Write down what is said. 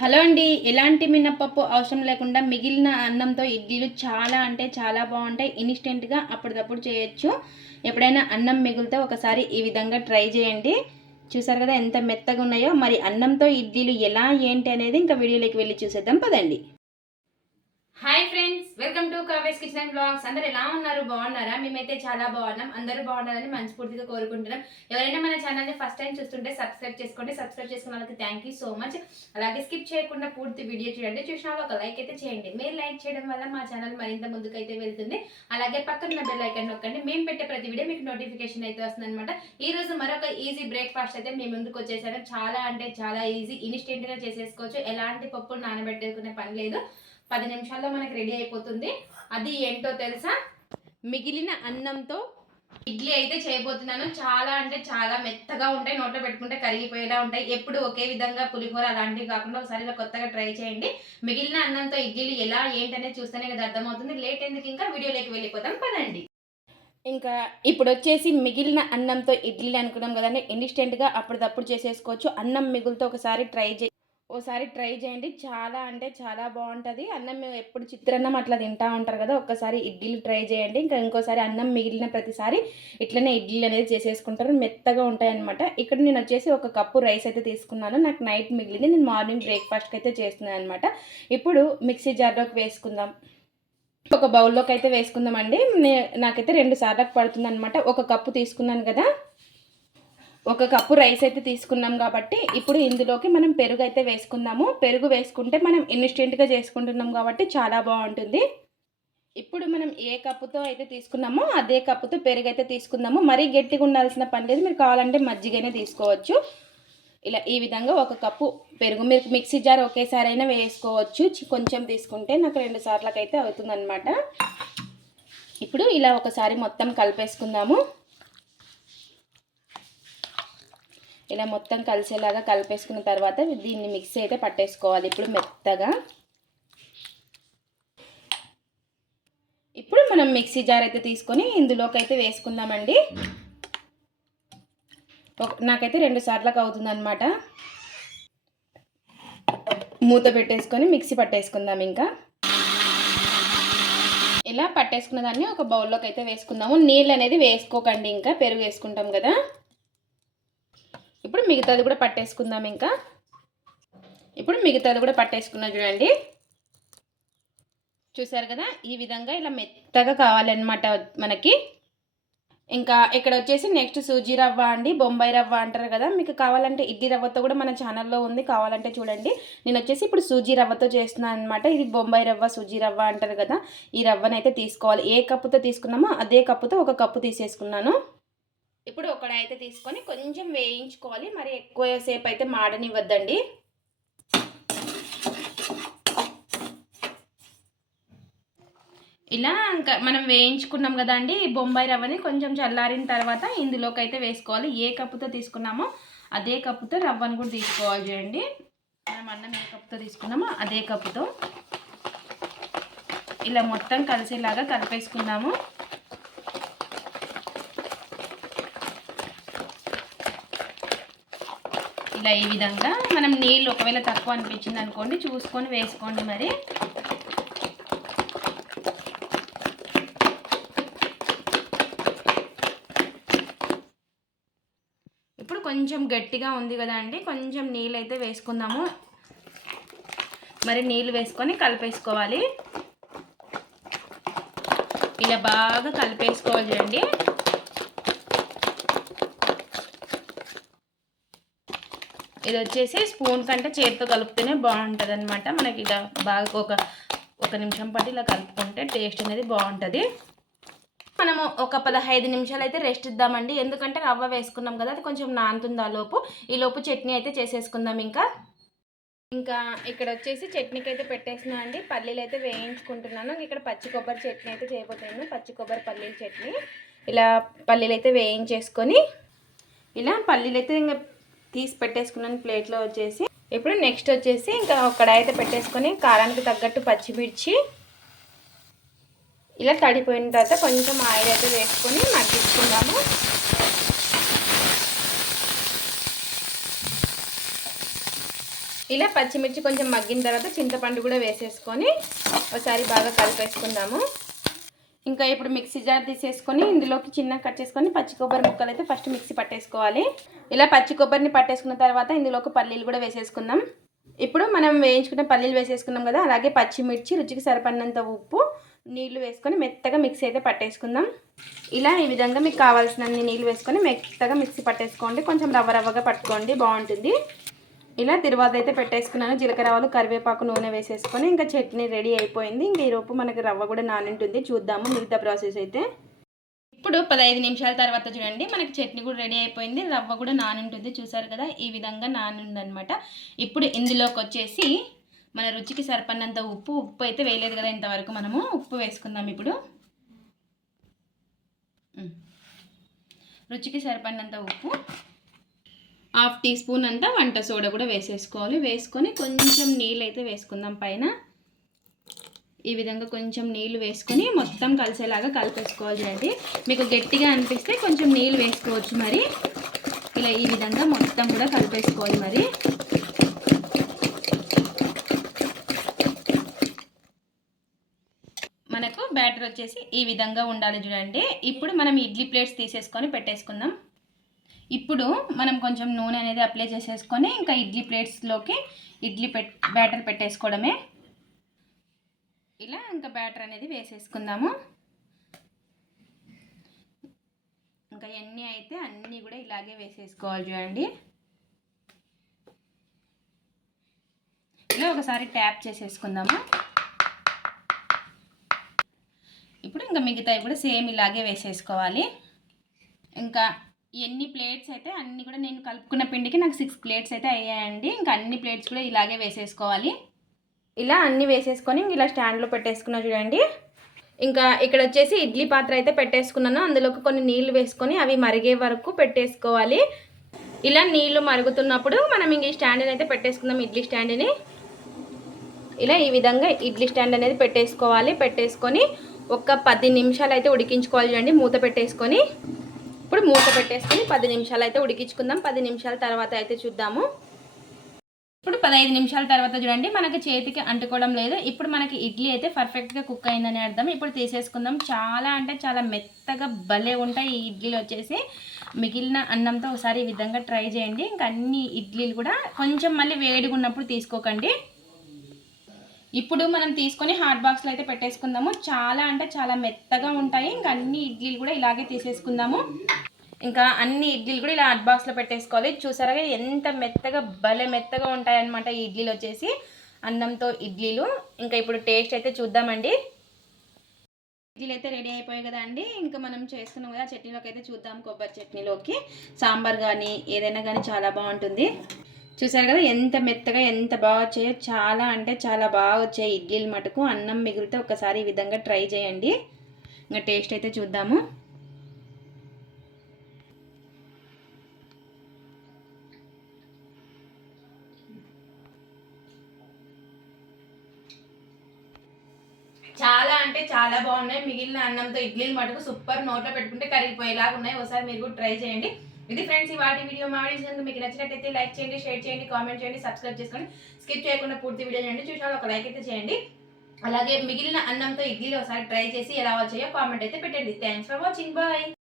Hello అండి ఎలాంటి మినప్పప్పు అవసరం లేకుండా మిగిలిన అన్నంతో ఇడ్లీలు చాలా అంటే చాలా బాగుంటాయి. ఇన్స్టెంట్గా అప్పటికప్పుడు చేయొచ్చు. ఎప్పుడైనా అన్నం మిగిలితే ఒకసారి ఈ విధంగా ట్రై చేయండి. చూసారు కదా ఎంత మెత్తగా ఉన్నాయో మరి అన్నంతో ఇడ్లీలు ఎలా ఏంటి అనేది ఇంకా వీడియోలోకి వెళ్ళి చూసేద్దాం. పదండి. హాయ్ ఫ్రెండ్స్ వెల్కమ్ టు కావేస్ కిచెన్ అండ్ బ్లాగ్స్. అందరు ఎలా ఉన్నారు? బాగున్నారా? మేమైతే చాలా బాగున్నాం. అందరూ బాగున్నారని మనస్ఫూర్తిగా కోరుకుంటున్నాం. ఎవరైనా మన ఛానల్ని ఫస్ట్ టైం చూస్తుంటే సబ్స్క్రైబ్ చేసుకోండి. సబ్స్క్రైబ్ చేసుకున్న వాళ్ళకి థ్యాంక్ యూ సో మచ్ అలాగే స్కిప్ చేయకుండా పూర్తి వీడియో చూడండి. చూసిన ఒక లైక్ అయితే చేయండి. మీరు లైక్ చేయడం వల్ల మా ఛానల్ మరింత ముందుకైతే వెళ్తుంది. అలాగే పక్కన బెల్ ఐకన్ నొక్కండి. మేము పెట్టే ప్రతి వీడియో మీకు నోటిఫికేషన్ అయితే వస్తుందన్నమాట. ఈ రోజు మరొక ఈజీ బ్రేక్ఫాస్ట్ అయితే మేము ముందుకు వచ్చేసాను. చాలా అంటే చాలా ఈజీ ఇన్స్టెంట్గా చేసేసుకోవచ్చు. ఎలాంటి పప్పులు నానబెట్టుకునే పని లేదు. పది నిమిషాల్లో మనకి రెడీ అయిపోతుంది. అది ఏంటో తెలుసా? మిగిలిన అన్నంతో ఇడ్లీ అయితే చేయబోతున్నాను. చాలా అంటే చాలా మెత్తగా ఉంటాయి నోట్లో పెట్టుకుంటే కరిగిపోయేలా ఉంటాయి. ఎప్పుడు ఒకే విధంగా పులిహోర అలాంటివి కాకుండా ఒకసారి ఇలా కొత్తగా ట్రై చేయండి. మిగిలిన అన్నంతో ఇడ్లీలు ఎలా ఏంటనేది చూస్తేనే కదా అర్థమవుతుంది. లేట్ ఎందుకు? ఇంకా వీడియోలోకి వెళ్ళిపోతాం. పదండి. ఇంకా ఇప్పుడు వచ్చేసి మిగిలిన అన్నంతో ఇడ్లీలు అనుకున్నాం కదండి. ఇన్స్టెంట్గా అప్పటిదప్పుడు చేసేసుకోవచ్చు. అన్నం మిగులుతో ఒకసారి ట్రై చే ఓసారి ట్రై చేయండి. చాలా అంటే చాలా బాగుంటుంది. అన్నం మేము ఎప్పుడు చిత్రాన్నం అట్లా తింటా ఉంటారు కదా ఒక్కసారి ఇడ్లీలు ట్రై చేయండి. ఇంకా ఇంకోసారి అన్నం మిగిలిన ప్రతిసారి ఇట్లనే ఇడ్లీలు అనేది చేసేసుకుంటారు. మెత్తగా ఉంటాయి అనమాట ఇక్కడ నేను వచ్చేసి ఒక కప్పు రైస్ అయితే తీసుకున్నాను. నాకు నైట్ మిగిలింది. నేను మార్నింగ్ బ్రేక్ఫాస్ట్కి అయితే చేస్తున్నాను అనమాట ఇప్పుడు మిక్సీ జార్లోకి వేసుకుందాం. ఒక బౌల్లోకి అయితే వేసుకుందామండి. నాకైతే రెండు సార్లకు పడుతుంది అనమాట ఒక కప్పు తీసుకున్నాను కదా. ఒక కప్పు రైస్ అయితే తీసుకున్నాం కాబట్టి ఇప్పుడు ఇందులోకి మనం పెరుగు అయితే వేసుకుందాము. పెరుగు వేసుకుంటే మనం ఇన్స్టెంట్గా చేసుకుంటున్నాం కాబట్టి చాలా బాగుంటుంది. ఇప్పుడు మనం ఏ కప్పుతో అయితే తీసుకున్నామో అదే కప్పుతో పెరుగు అయితే తీసుకుందాము. మరీ గట్టిగా ఉండాల్సిన పని లేదు. మీరు కావాలంటే మజ్జిగనే తీసుకోవచ్చు. ఇలా ఈ విధంగా ఒక కప్పు పెరుగు మీరు మిక్సీ జార్ ఒకేసారి అయినా వేసుకోవచ్చు కొంచెం తీసుకుంటే నాకు రెండు సార్లకైతే అవుతుందన్నమాట. ఇప్పుడు ఇలా ఒకసారి మొత్తం కలిపేసుకుందాము. ఇలా మొత్తం కలిసేలాగా కలిపేసుకున్న తర్వాత దీన్ని మిక్సీ అయితే పట్టేసుకోవాలి. ఇప్పుడు మెత్తగా. ఇప్పుడు మనం మిక్సీ జార్ అయితే తీసుకొని ఇందులోకి అయితే వేసుకుందామండి. నాకైతే రెండు సార్లకు అవుతుందన్నమాట. మూత పెట్టేసుకొని మిక్సీ పట్టేసుకుందాం ఇంకా. ఇలా పట్టేసుకున్న దాన్ని ఒక బౌల్లోకి అయితే వేసుకుందాము. నీళ్ళు అనేది వేసుకోకండి ఇంకా పెరుగు వేసుకుంటాం కదా. మిగతాది కూడా పట్టేసుకుందాం ఇంకా. ఇప్పుడు మిగతాది కూడా పట్టేసుకున్నాం చూడండి. చూసారు కదా? ఈ విధంగా ఇలా మెత్తగా కావాలన్నమాట మనకి. ఇంకా ఇక్కడ వచ్చేసి నెక్స్ట్ సూజీ రవ్వ అండి బొంబాయి రవ్వ అంటారు కదా? మీకు కావాలంటే ఇడ్లీ రవ్వతో కూడా మన ఛానల్లో ఉంది. కావాలంటే చూడండి. నేను వచ్చేసి ఇప్పుడు సూజీ రవ్వతో చేస్తున్నాను అనమాట ఇది బొంబాయి రవ్వ సూజీ రవ్వ అంటారు కదా? ఈ రవ్వనైతే తీసుకోవాలి. ఏ కప్పుతో తీసుకున్నామో అదే కప్పుతో ఒక కప్పు తీసేసుకున్నాను. ఇప్పుడు ఒకడైతే అయితే తీసుకొని కొంచెం వేయించుకోవాలి. మరి ఎక్కువసేపు అయితే మాడనివ్వద్దండి. ఇలా ఇంకా మనం వేయించుకున్నాం కదండి బొంబాయి రవ్వని కొంచెం చల్లారిన తర్వాత ఇందులోకి అయితే వేసుకోవాలి. ఏ కప్పుతో తీసుకున్నామో అదే కప్పుతో రవ్వను కూడా తీసుకోవాలి చూడండి. మనం అన్నం ఏ కప్పుతో తీసుకున్నామో అదే కప్పుతో. ఇలా మొత్తం కలిసేలాగా కలిపేసుకున్నాము. ఇలా ఈ విధంగా మనం నీళ్ళు ఒకవేళ తక్కువ అనిపించింది అనుకోండి చూసుకొని వేసుకోండి మరి. ఇప్పుడు కొంచెం గట్టిగా ఉంది కదా అండి కొంచెం నీళ్ళు అయితే వేసుకుందాము. మరి నీళ్ళు వేసుకొని కలిపేసుకోవాలి. ఇలా బాగా కలిపేసుకోవాలి చూడండి ఇది వచ్చేసి స్పూన్ కంటే చేతితో కలుపుతేనే బాగుంటుంది అనమాట మనకి ఇలా బాగా ఒక ఒక నిమిషం పాటు ఇలా కలుపుకుంటే టేస్ట్ అనేది బాగుంటుంది. మనము ఒక పదహైదు నిమిషాలు అయితే రెస్ట్ ఇద్దామండి. ఎందుకంటే రవ్వ వేసుకున్నాం కదా అది కొంచెం నానుతుంది ఆ లోపు. ఈ లోపు చట్నీ అయితే చేసేసుకుందాం ఇంకా. ఇంకా ఇక్కడ వచ్చేసి చట్నీకి అయితే పెట్టేసినా అండి. పల్లీలు అయితే వేయించుకుంటున్నాను. ఇక్కడ పచ్చి కొబ్బరి చట్నీ అయితే చేయబోతున్నాను. పచ్చి కొబ్బరి పల్లీల చట్నీ. ఇలా పల్లీలు అయితే వేయించేసుకొని ఇలా పల్లీలు అయితే ఇంకా తీసి పెట్టేసుకున్నాను ప్లేట్లో వచ్చేసి. ఇప్పుడు నెక్స్ట్ వచ్చేసి ఇంకా కడాయి అయితే పెట్టేసుకొని కారానికి తగ్గట్టు పచ్చిమిర్చి. ఇలా తడిపోయిన తర్వాత కొంచెం ఆయిల్ అయితే వేసుకొని మగ్గించుకుందాము. ఇలా పచ్చిమిర్చి కొంచెం మగ్గిన తర్వాత చింతపండు కూడా వేసేసుకొని ఒకసారి బాగా కలిపేసుకుందాము. ఇంకా ఇప్పుడు మిక్సీ జార్ తీసేసుకొని ఇందులోకి చిన్న కట్ చేసుకొని పచ్చి కొబ్బరి ముక్కలు అయితే ఫస్ట్ మిక్సీ పట్టేసుకోవాలి. ఇలా పచ్చి కొబ్బరిని పట్టేసుకున్న తర్వాత ఇందులోకి పల్లీలు కూడా వేసేసుకుందాం. ఇప్పుడు మనం వేయించుకున్న పల్లీలు వేసేసుకున్నాం కదా అలాగే పచ్చిమిర్చి రుచికి సరిపడినంత ఉప్పు నీళ్ళు వేసుకొని మెత్తగా మిక్సీ అయితే పట్టేసుకుందాం. ఇలా ఈ విధంగా మీకు కావాల్సినన్ని నీళ్ళు వేసుకొని మెత్తగా మిక్సీ పట్టేసుకోండి. కొంచెం రవ్వ రవ్వగా పట్టుకోండి బాగుంటుంది. ఇలా తిరువాత అయితే పెట్టేసుకున్నాను. జీలకర్ర ఆవాలు కరివేపాకు నూనె వేసేసుకొని ఇంకా చట్నీ రెడీ అయిపోయింది. ఇంకా ఈరోపు మనకి రవ్వ కూడా నానింటుంది. చూద్దాము మిగతా ప్రాసెస్ అయితే. ఇప్పుడు పదహైదు నిమిషాల తర్వాత చూడండి. మనకి చట్నీ కూడా రెడీ అయిపోయింది. రవ్వ కూడా నానుంటుంది. చూసారు కదా? ఈ విధంగా నానుందనమాట. ఇప్పుడు ఇందులోకి వచ్చేసి మన రుచికి సరిపడినంత ఉప్పు. ఉప్పు అయితే వేయలేదు కదా ఇంతవరకు మనము. ఉప్పు వేసుకుందాం ఇప్పుడు. రుచికి సరిపడినంత ఉప్పు. హాఫ్ టీ స్పూన్ అంతా వంట సోడా కూడా వేసేసుకోవాలి. వేసుకొని కొంచెం నీళ్ళు అయితే వేసుకుందాం పైన. ఈ విధంగా కొంచెం నీళ్ళు వేసుకొని మొత్తం కలిసేలాగా కలిపేసుకోవాలి చూడండి మీకు గట్టిగా అనిపిస్తే కొంచెం నీళ్ళు వేసుకోవచ్చు మరి. ఇలా ఈ విధంగా మొత్తం కూడా కలిపేసుకోవాలి మరి. మనకు బ్యాటర్ వచ్చేసి ఈ విధంగా ఉండాలి చూడండి. ఇప్పుడు మనం ఇడ్లీ ప్లేట్స్ తీసేసుకొని పెట్టేసుకుందాం. ఇప్పుడు మనం కొంచెం నూనె అనేది అప్లై చేసేసుకొని ఇంకా ఇడ్లీ ప్లేట్స్లోకి ఇడ్లీ పెట్ బ్యాటర్ పెట్టేసుకోవడమే. ఇలా ఇంకా బ్యాటర్ అనేది వేసేసుకుందాము. ఇంకా ఎన్ని అయితే అన్నీ కూడా ఇలాగే వేసేసుకోవాలి చూడండి. ఇలా ఒకసారి ట్యాప్ చేసేసుకుందాము. ఇప్పుడు ఇంకా మిగతావి కూడా సేమ్ ఇలాగే వేసేసుకోవాలి. ఇంకా ఎన్ని ప్లేట్స్ అయితే అన్ని కూడా నేను కలుపుకున్న పిండికి నాకు సిక్స్ ప్లేట్స్ అయితే అయ్యాయండి. ఇంకా అన్ని ప్లేట్స్ కూడా ఇలాగే వేసేసుకోవాలి. ఇలా అన్ని వేసేసుకొని ఇంక ఇలా స్టాండ్లో పెట్టేసుకున్నా చూడండి. ఇంకా ఇక్కడ వచ్చేసి ఇడ్లీ పాత్ర అయితే పెట్టేసుకున్నాను. అందులోకి కొన్ని నీళ్ళు వేసుకొని అవి మరిగే వరకు పెట్టేసుకోవాలి. ఇలా నీళ్ళు మరుగుతున్నప్పుడు మనం ఇంక ఈ స్టాండ్ని అయితే పెట్టేసుకుందాం ఇడ్లీ స్టాండ్ని ఇలా ఈ విధంగా ఇడ్లీ స్టాండ్ అనేది పెట్టేసుకోవాలి. పెట్టేసుకొని ఒక పది నిమిషాలు అయితే ఉడికించుకోవాలి చూడండి. మూత పెట్టేసుకొని. ఇప్పుడు మూత పెట్టేసుకొని పది నిమిషాలు అయితే ఉడికించుకుందాం. పది నిమిషాల తర్వాత అయితే చూద్దాము. ఇప్పుడు పదహైదు నిమిషాల తర్వాత చూడండి. మనకి చేతికి అంటుకోవడం లేదు. ఇప్పుడు మనకి ఇడ్లీ అయితే పర్ఫెక్ట్గా కుక్ అయిందని అర్థం. ఇప్పుడు తీసేసుకుందాం. చాలా అంటే చాలా మెత్తగా భలే ఉంటాయి ఈ ఇడ్లీలు వచ్చేసి. మిగిలిన అన్నంతో ఒకసారి ఈ విధంగా ట్రై చేయండి. ఇంకా అన్ని ఇడ్లీలు కూడా కొంచెం మళ్ళీ వేడిగా ఉన్నప్పుడు తీసుకోకండి. ఇప్పుడు మనం తీసుకొని హాట్ బాక్స్లో అయితే పెట్టేసుకుందాము. చాలా అంటే చాలా మెత్తగా ఉంటాయి. ఇంకా అన్ని ఇడ్లీలు కూడా ఇలాగే తీసేసుకుందాము. ఇంకా అన్ని ఇడ్లీలు కూడా ఇలా అట్ బాక్స్లో పెట్టేసుకోవాలి. చూసారా ఎంత మెత్తగా భలే మెత్తగా ఉంటాయన్నమాట ఈ ఇడ్లీలు వచ్చేసి. అన్నంతో ఇడ్లీలు. ఇంకా ఇప్పుడు టేస్ట్ అయితే చూద్దామండి. ఇడ్లీలు అయితే రెడీ అయిపోయాయి కదా అండి. ఇంకా మనం చేస్తున్నాం కదా చట్నీలోకి అయితే చూద్దాం కొబ్బరి చట్నీలోకి. సాంబార్ కానీ ఏదైనా కానీ చాలా బాగుంటుంది. చూసారు కదా ఎంత మెత్తగా ఎంత బాగా వచ్చాయో. చాలా అంటే చాలా బాగా వచ్చాయి ఇడ్లీలు మటుకు. అన్నం మిగిలితే ఒకసారి ఈ విధంగా ట్రై చేయండి. ఇంకా టేస్ట్ అయితే చూద్దాము చాలా అంటే చాలా బాగున్నాయి. మిగిలిన అన్నంతో ఇడ్లీలు మటుకు సూపర్ నోట్లో పెట్టుకుంటే కరిగిపోయేలాగా ఉన్నాయి. ఒకసారి మీరు కూడా ట్రై చేయండి. ఇది ఫ్రెండ్స్ ఈ వాటి వీడియో మా వీడియోస్ మీకు నచ్చినట్టయితే లైక్ చేయండి షేర్ చేయండి కామెంట్ చేయండి సబ్స్క్రైబ్ చేసుకోండి. స్కిప్ చేయకుండా పూర్తి వీడియో చేయండి చూసిన ఒక లైక్ అయితే చేయండి. అలాగే మిగిలిన అన్నంతో ఇడ్లీలు ఒకసారి ట్రై చేసి ఎలా వచ్చాయో కామెంట్ అయితే పెట్టండి. Thanks for watching bye